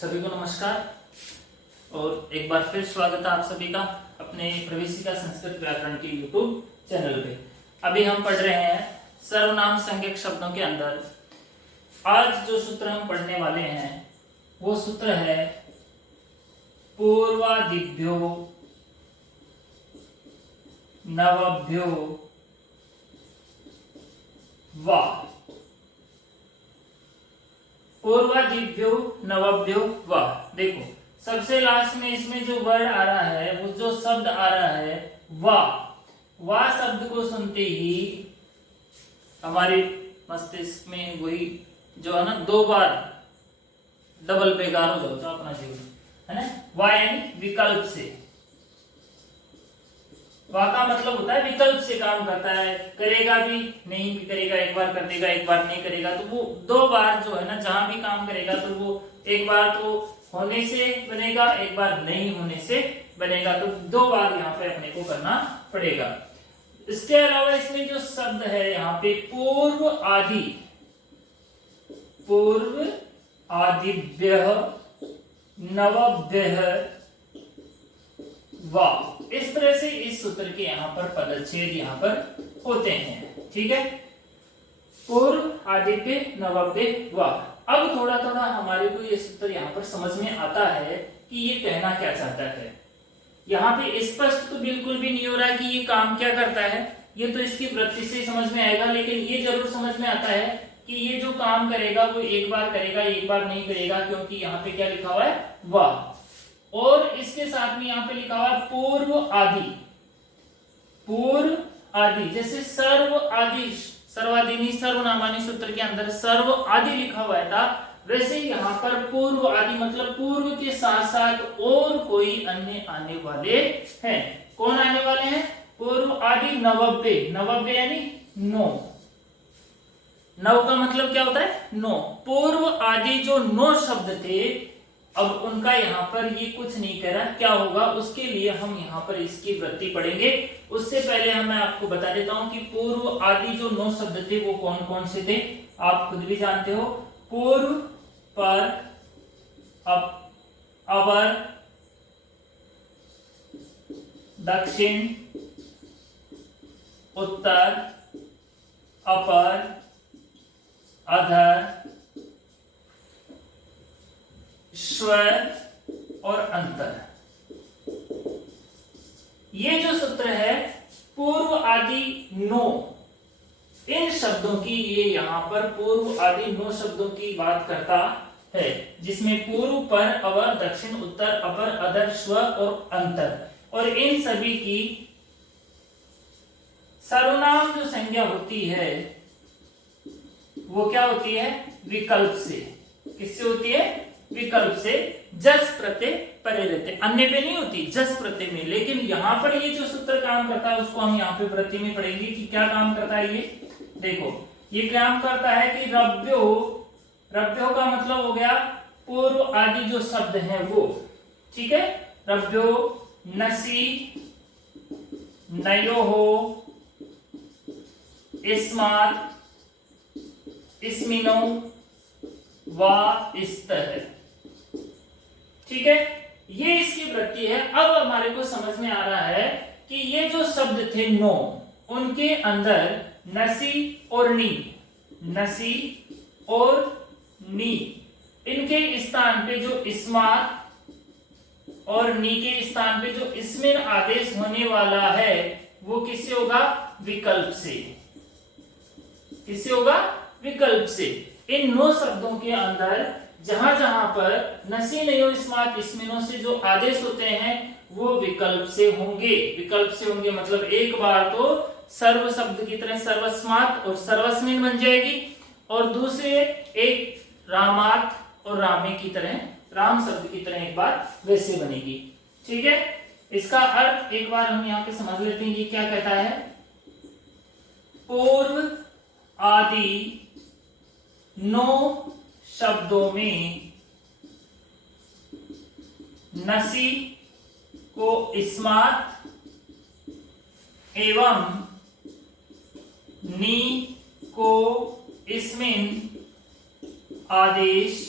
सभी को नमस्कार और एक बार फिर स्वागत है आप सभी का अपने प्रवेशिका संस्कृत व्याकरण के YouTube चैनल पे। अभी हम पढ़ रहे हैं सर्वनाम संज्ञक शब्दों के अंदर। आज जो सूत्र हम पढ़ने वाले हैं वो सूत्र है पूर्वादिभ्यो नवभ्यो वा। पूर्वादिभ्यो नवभ्यो वा। देखो सबसे लास्ट में इसमें जो वर्ड आ रहा है, वो जो शब्द आ रहा है वा शब्द को सुनते ही हमारे मस्तिष्क में वही जो है ना दो बार डबल बेकार हो जाओ अपना जीवन है ना। वा यानी विकल्प से। वा का मतलब होता है विकल्प से काम करता है, करेगा भी नहीं भी करेगा, एक बार कर देगा एक बार नहीं करेगा, तो वो दो बार जो है ना जहां भी काम करेगा तो वो एक बार तो होने से बनेगा, एक बार नहीं होने से बनेगा, तो दो बार यहाँ पे अपने को करना पड़ेगा। इसके अलावा इसमें जो शब्द है यहाँ पे पूर्व आदि, पूर्व आदिभ्यः नवभ्यः वा, इस तरह से इस सूत्र के यहाँ पर पदच्छेद यहाँ पर होते हैं। ठीक है, पूर्व आदिभ्य नवभ्य वा। अब थोड़ा थोड़ा हमारे को ये सूत्र यहाँ पर समझ में आता है कि ये कहना क्या चाहता है। यहाँ पे स्पष्ट तो बिल्कुल भी नहीं हो रहा कि ये काम क्या करता है, ये तो इसकी वृत्ति से समझ में आएगा, लेकिन ये जरूर समझ में आता है कि ये जो काम करेगा वो एक बार करेगा एक बार नहीं करेगा, क्योंकि यहाँ पे क्या लिखा हुआ है वा, और इसके साथ में यहाँ पे लिखा हुआ है पूर्व आदि। पूर्व आदि जैसे सर्व आदि, सर्वादिनी सर्वनामानी सूत्र के अंदर सर्व आदि लिखा हुआ था, वैसे यहाँ पर पूर्व आदि मतलब पूर्व के साथ साथ और कोई अन्य आने वाले हैं। कौन आने वाले हैं? पूर्व आदि नवभ्य, नवभ्य यानी नौ। नव का मतलब क्या होता है? नौ। पूर्व आदि जो नौ शब्द थे, अब उनका यहाँ पर ये कुछ नहीं कह रहा, क्या होगा उसके लिए हम यहाँ पर इसकी वृत्ति पढ़ेंगे। उससे पहले मैं आपको बता देता हूं कि पूर्व आदि जो 9 शब्द थे वो कौन कौन से थे, आप खुद भी जानते हो। पूर्व, पर, अपर, दक्षिण, उत्तर, अपर, अधर, स्वर और अंतर। ये जो सूत्र है पूर्व आदि 9, इन शब्दों की ये यहाँ पर पूर्व आदि 9 शब्दों की बात करता है, जिसमें पूर्व, पर, अवर, दक्षिण, उत्तर, अपर, अधर, स्वर और अंतर। और इन सभी की सर्वनाम जो संज्ञा होती है वो क्या होती है? विकल्प से। किससे होती है? विकल्प से। जस प्रत्यय परे रहते, अन्य पे नहीं होती, जस प्रत्यय में। लेकिन यहाँ पर ये जो सूत्र काम करता है उसको हम यहाँ पे वृत्ति में पढ़ेंगे कि क्या काम करता है ये। देखो ये काम करता है कि रव्यो, रव्यो का मतलब हो गया पूर्व आदि जो शब्द हैं वो। ठीक है, रव्यो, नसी, नयोः, इस्मात्, इस्मिनो, वा, इस्तः। ठीक है, ये इसकी वृत्ति है। अब हमारे को समझ में आ रहा है कि ये जो शब्द थे 9, उनके अंदर नसी और नी, नसी और नी, इनके स्थान पे जो इस्मात और नी के स्थान पे जो इसमें आदेश होने वाला है वो किससे होगा? विकल्प से। किससे होगा? विकल्प से। इन 9 शब्दों के अंदर जहां जहां पर नसी, नयो, इस्मात, इस्मिनो से जो आदेश होते हैं वो विकल्प से होंगे। विकल्प से होंगे मतलब एक बार तो सर्व शब्द की तरह सर्वस्मात और सर्वस्मिन बन जाएगी, और दूसरे एक रामात और रामे की तरह, राम शब्द की तरह एक बार वैसे बनेगी। ठीक है, इसका अर्थ एक बार हम यहाँ पे समझ लेते हैं कि क्या कहता है। पूर्व आदि 9 शब्दों में नसी को इस्मात एवं नी को इसमें आदेश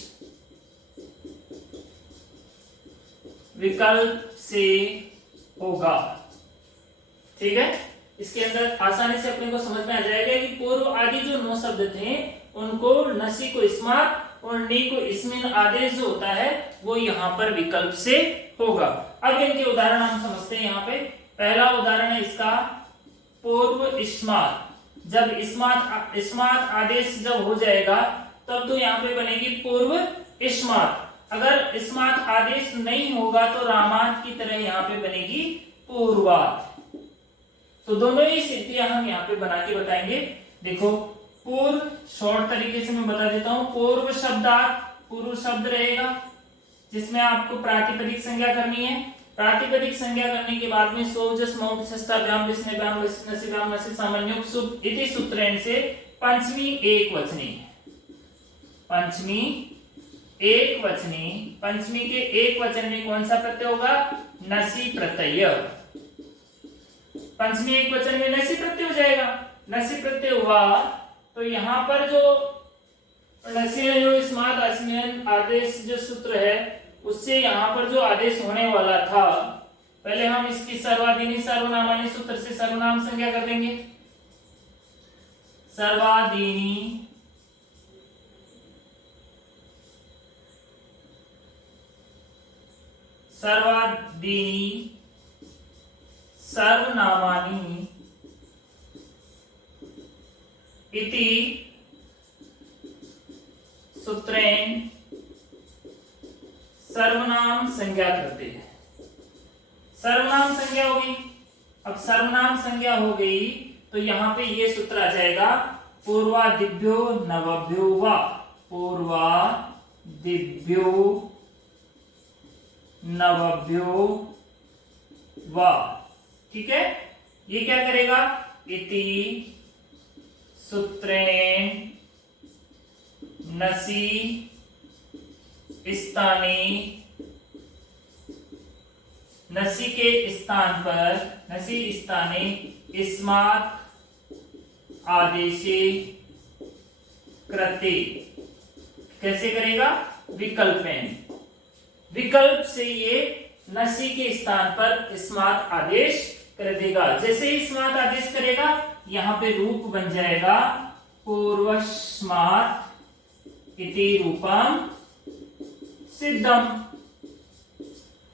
विकल्प से होगा। ठीक है, इसके अंदर आसानी से अपने को समझ में आ जाएगा कि पूर्व आदि जो 9 शब्द थे उनको नसी को इस्मात और नी को इस्मिन आदेश जो होता है वो यहाँ पर विकल्प से होगा। अब इनके उदाहरण हम समझते हैं। यहाँ पे पहला उदाहरण है इसका पूर्व इस्मात। जब इस्मात आदेश जब हो जाएगा तब तो यहाँ पे बनेगी पूर्व इस्मात। अगर इस्मात आदेश नहीं होगा तो रामात की तरह यहाँ पे बनेगी पूर्वात। तो दोनों ही स्थितियां हम यहाँ पे बना के बताएंगे। देखो पूर्व, शॉर्ट तरीके से मैं बता देता हूं। पूर्व शब्दार्थ, पूर्व शब्द रहेगा जिसमें आपको प्रातिपदिक संज्ञा करनी है। प्रातिपदिक संज्ञा करने के बाद में सोजस मौत षष्ठाभ्याम विस्मयभ्याम नसिभ्याम नसि सामान्यों सुप इति सूत्रेण से पंचमी एक वचनी, पंचमी एक वचनी, पंचमी के एक वचन में कौन सा प्रत्यय होगा? नसी प्रत्यय। पंचमी एक वचन में नसी प्रत्यय हो जाएगा। नसी प्रत्यय हुआ तो यहाँ पर जो नसी जो इस्मात अस्मियन आदेश जो सूत्र है उससे यहाँ पर जो आदेश होने वाला था, पहले हम इसकी सर्वाधीनी सर्वनामानी सूत्र से सर्वनाम संज्ञा कर देंगे। सर्वाधीनी सर्वाधीनी सर्वनामानि इति सूत्रेण सर्वनाम संज्ञा करते हैं। सर्वनाम संज्ञा हो गई। अब सर्वनाम संज्ञा हो गई तो यहाँ पे ये सूत्र आ जाएगा पूर्वादिभ्यो नवभ्यो वा, पूर्वादिभ्यो नवभ्यो वा। ठीक है, ये क्या करेगा? इति सूत्रेण नसी स्थाने, नसी के स्थान पर, नसी स्थाने इस्मात आदेशे कृते। कैसे करेगा? विकल्पेन, विकल्प से ये नसी के स्थान पर इस्मात आदेश कर देगा। जैसे ही इस्मात आदेश करेगा यहाँ पे रूप बन जाएगा पूर्वस्मात इति रूपम सिद्धम।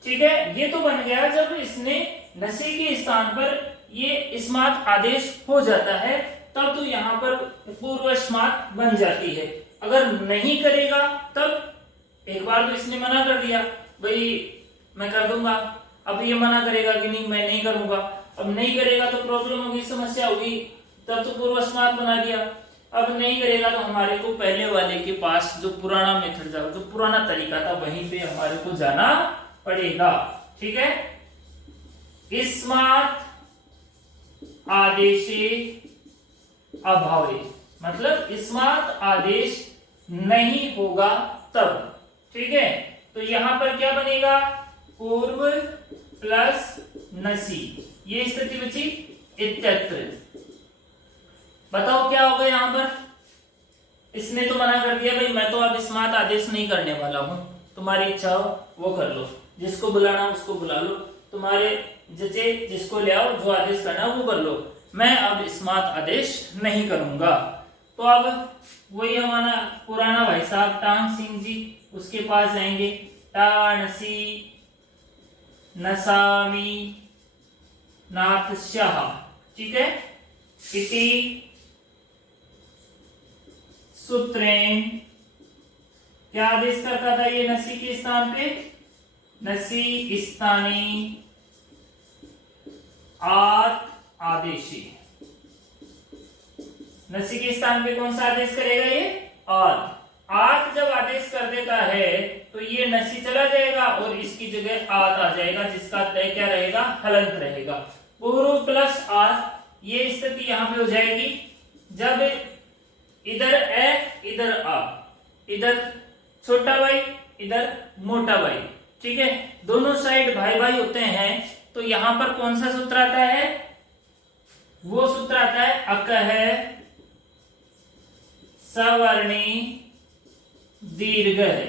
ठीक है, ये तो बन गया जब इसने नसी के स्थान पर ये इस्मात आदेश हो जाता है तब तो यहाँ पर पूर्वस्मात बन जाती है। अगर नहीं करेगा तब, एक बार तो इसने मना कर दिया भाई मैं कर दूंगा, अब ये मना करेगा कि नहीं मैं नहीं करूंगा। अब नहीं करेगा तो प्रॉब्लम होगी, समस्या होगी, तब तो पूर्वस्मात बना दिया। अब नहीं करेगा तो हमारे को पहले वाले के पास जो पुराना मेथड था, जो पुराना तरीका था, वहीं पे हमारे को जाना पड़ेगा। ठीक है, इस्मात आदेशे अभावे, मतलब इस्मात आदेश नहीं होगा तब। ठीक है, तो यहां पर क्या बनेगा? पूर्व प्लस नसी, ये स्थिति बची इत्यत्र। बताओ क्या होगा यहां पर? इसने तो मना कर दिया भाई मैं तो अब इस्मात आदेश नहीं करने वाला हूं, तुम्हारी इच्छा हो वो कर लो, जिसको बुलाना उसको बुला लो, तुम्हारे जैसे जिसको ले आओ, जो आदेश करना वो कर लो, मैं अब इस्मात आदेश नहीं करूंगा। तो अब वही हमारा पुराना भाई साहब टांग सिंह जी, उसके पास जाएंगे। टाणसी नसामी नाथस्यः। ठीक है, इति सूत्रेण क्या आदेश करता था ये नसी के स्थान पे? नसी स्थाने आत आदेशी। नसी के स्थान पे कौन सा आदेश करेगा ये? आत। आत जब आदेश कर देता है तो ये नसी चला जाएगा और इसकी जगह आत आ जाएगा, जिसका तय क्या रहेगा? हलंत रहेगा। पूर्व प्लस आत, ये स्थिति यहां पे हो जाएगी जब इधर ए इधर आ, इधर छोटा भाई इधर मोटा भाई। ठीक है, दोनों साइड भाई भाई होते हैं तो यहां पर कौन सा सूत्र आता है? वो सूत्र आता है अकह सवर्णी दीर्घ है।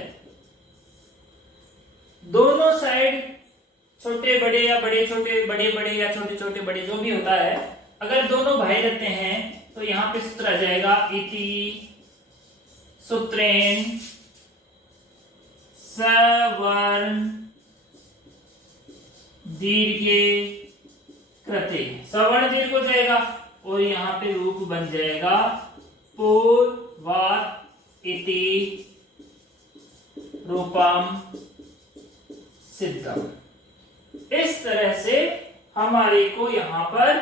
दोनों साइड छोटे बड़े या बड़े छोटे, बड़े बड़े या छोटे छोटे बड़े, जो भी होता है, अगर दोनों भाई रहते हैं तो यहाँ पे सूत्र आ जाएगा इति सूत्रेण सवर्ण दीर्घे कृते। सवर्ण दीर्घ हो जाएगा और यहाँ पे रूप बन जाएगा पूर्वात् इति रूपम सिद्धम। इस तरह से हमारे को यहाँ पर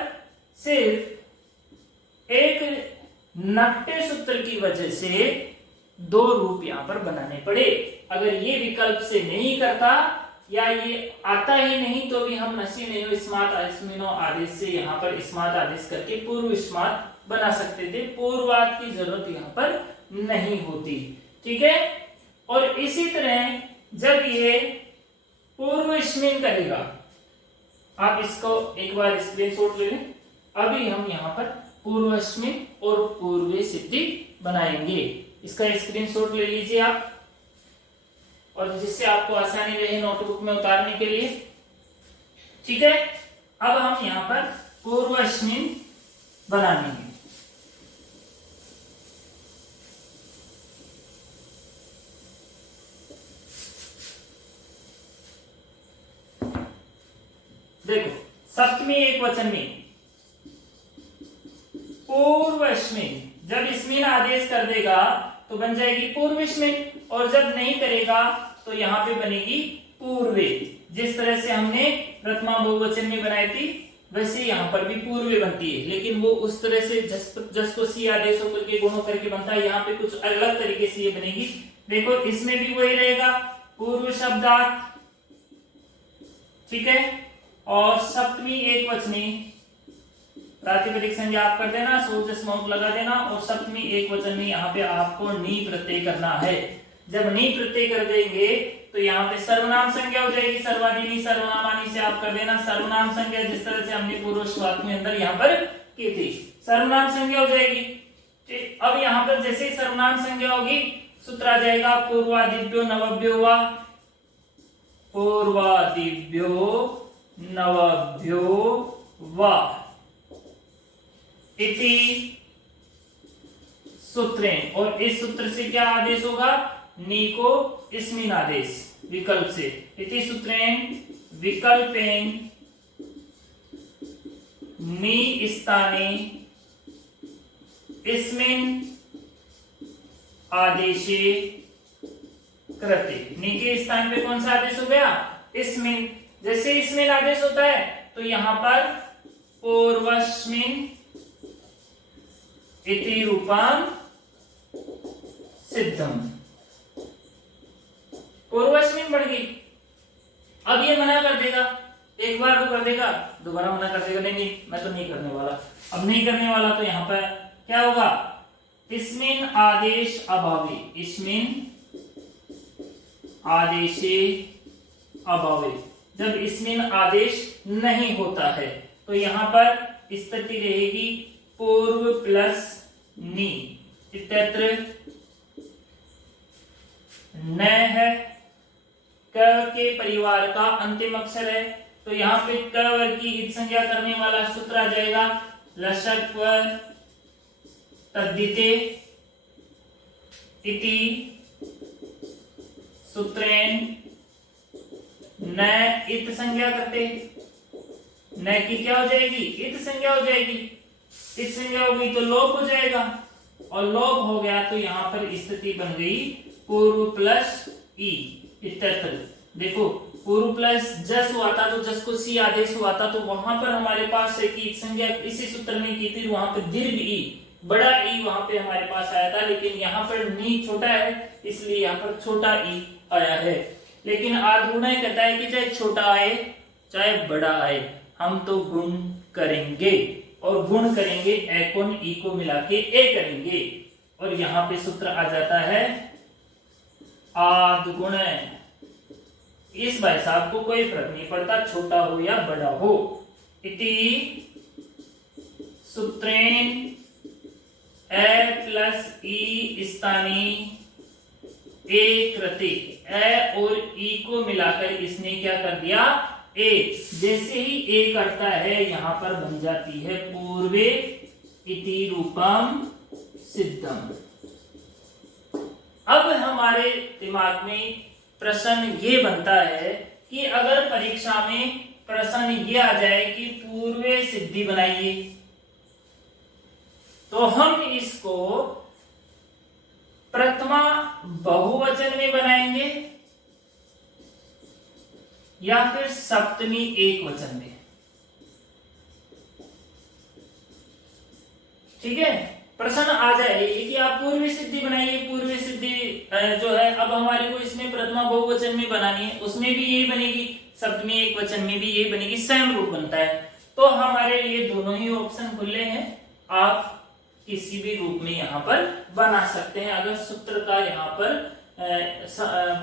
सिर्फ एक नट्टे सूत्र की वजह से दो रूप यहाँ पर बनाने पड़े। अगर ये विकल्प से नहीं करता या ये आता ही नहीं तो भी हम नसी नहीं इस्मात अस्मिनो आदेश से यहाँ पर इस्मात आदेश करके पूर्व इस्मात बना सकते थे। पूर्वात की जरूरत यहाँ पर नहीं होती। ठीक है। और इसी तरह जब ये पूर्व इस्मिन करेगा, आप इसको एक बार स्क्रीनशॉट ले लें। अभी हम यहाँ पर पूर्वस्मिन और पूर्व सिद्धि बनाएंगे। इसका स्क्रीनशॉट ले लीजिए आप, और जिससे आपको आसानी रहे नोटबुक में उतारने के लिए। ठीक है। अब हम यहाँ पर पूर्वस्मिन बनाएंगे। देखो, सप्तमी एक वचन में पूर्वस्मिन, जब स्मिन आदेश कर देगा तो बन जाएगी पूर्वस्मिन, और जब नहीं करेगा तो यहाँ पे बनेगी पूर्वे। जिस तरह से हमने प्रथमा बहुवचन में बनाई थी वैसे यहाँ पर भी पूर्वे बनती है, लेकिन वो उस तरह से जस को सी आदेश होकर के गुणों करके बनता है। यहाँ पे कुछ अलग तरीके से ये बनेगी। देखो, इसमें भी वही रहेगा पूर्व शब्दार्थ। ठीक है। और सप्तमी एक वचनी प्रातिपदिक संज्ञा आप कर देना, सोजस मौत लगा देना, और सप्तमी एक वचन में यहाँ पे आपको नी प्रत्यय करना है। जब नी प्रत्यय कर देंगे तो यहाँ पे सर्वनाम संज्ञा हो जाएगी। सर्वादीनी सर्वनामानी से आप कर देना सर्वनाम संज्ञा, जिस तरह से हमने पूर्व श्लोक में अंदर यहाँ पर की थी, सर्वनाम संज्ञा हो जाएगी। ठीक। अब यहाँ पर जैसे ही सर्वनाम संज्ञा होगी सूत्र आ जाएगा पूर्वादिभ्यो नवभ्यो वा, पूर्वादिभ्यो नवभ्यो वा इति सूत्रेण। और इस सूत्र से क्या आदेश होगा? नी को इस्मिन आदेश विकल्प से। इति सूत्रेण विकल्पेन नी स्थाने इस्मिन आदेशे कृते। नी के स्थान पे कौन सा आदेश हो गया? इस्मिन। जैसे इसमें आदेश होता है तो यहां पर पूर्वस्मिन इति रूपम सिद्धम, पूर्वस्मिन बढ़ गई। अब ये मना कर देगा, एक बार तो कर देगा, दोबारा मना कर देगा, नहीं मैं तो नहीं करने वाला। अब नहीं करने वाला तो यहां पर क्या होगा? इस्मिन आदेश अभावे, इस्मिन आदेशे अभावे। जब इस्मिन आदेश नहीं होता है तो यहां पर स्थिति रहेगी पूर्व प्लस नी। इत्यत्र न है, क के परिवार का अंतिम अक्षर है, तो यहाँ पे क वर्ग की ईद संज्ञा करने वाला सूत्र आ जाएगा लशक्व तद्धिते इति सूत्रेण न इत संज्ञा करते। न की क्या हो जाएगी? इत संज्ञा हो जाएगी। इत संज्ञा हो गई तो लोप हो जाएगा, और लोप हो गया तो यहाँ पर स्थिति बन गई पूर्व प्लस ई। इत्यत्र देखो, पूर्व प्लस जस हुआ था तो जस को सी आदेश हुआ था, तो वहां पर हमारे पास है कि संज्ञा इसी सूत्र में की थी, वहां पर दीर्घ ई, बड़ा ई वहां पे हमारे पास आया था, लेकिन यहाँ पर नी छोटा है इसलिए यहाँ पर छोटा ई आया है। लेकिन आधुना कहता है कि चाहे छोटा आए चाहे बड़ा आए हम तो गुण करेंगे, और गुण करेंगे ए को ई को मिला के ए करेंगे, और यहाँ पे सूत्र आ जाता है आद्गुण। इस भाई साहब को कोई फर्क नहीं पड़ता छोटा हो या बड़ा हो। इति सूत्रेण ए प्लस ई स्थानी ए कृते, ए और ई को मिलाकर इसने क्या कर दिया? ए, जैसे ही ए करता है यहां पर बन जाती है पूर्वे इति रूपम सिद्धम। अब हमारे दिमाग में प्रश्न ये बनता है कि अगर परीक्षा में प्रश्न ये आ जाए कि पूर्वे सिद्धि बनाइए, तो हम इसको प्रथमा बहुवचन में बनाएंगे या फिर सप्तमी एक वचन में। ठीक है, प्रश्न आ जाए कि आप पूर्वी सिद्धि बनाइए, पूर्वी सिद्धि जो है अब हमारे को इसमें प्रथमा बहुवचन में बनानी है, उसमें भी यही बनेगी, सप्तमी एक वचन में भी यही बनेगी, सेम रूप बनता है। तो हमारे लिए दोनों ही ऑप्शन खुले हैं, आप किसी भी रूप में यहाँ पर बना सकते हैं अगर सूत्र का यहाँ पर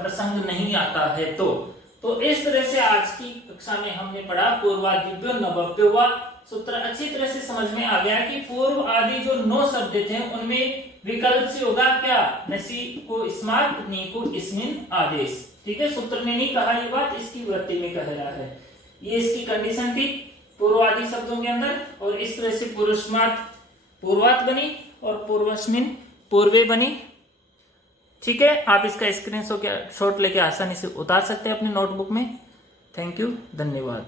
प्रसंग नहीं आता है तो इस तरह से आज की कक्षा में हमने पढ़ा पूर्वादिव्यो नवव्यो वा। सूत्र अच्छी तरह से समझ में आ गया कि पूर्व आदि जो 9 शब्द थे उनमें विकल्प से होगा क्या, नसी को स्मार्ट, नी को स्मिन आदेश। ठीक है, सूत्र ने नहीं कहा ये बात, इसकी वृत्ति में कह रहा है। ये इसकी कंडीशन थी पूर्वादि शब्दों के अंदर, और इस तरह से पूर्वस्मार्ट पूर्वात बनी और पूर्वस्मिन पूर्वे बनी। ठीक है, आप इसका स्क्रीनशॉट लेके आसानी से उतार सकते हैं अपने नोटबुक में। थैंक यू, धन्यवाद।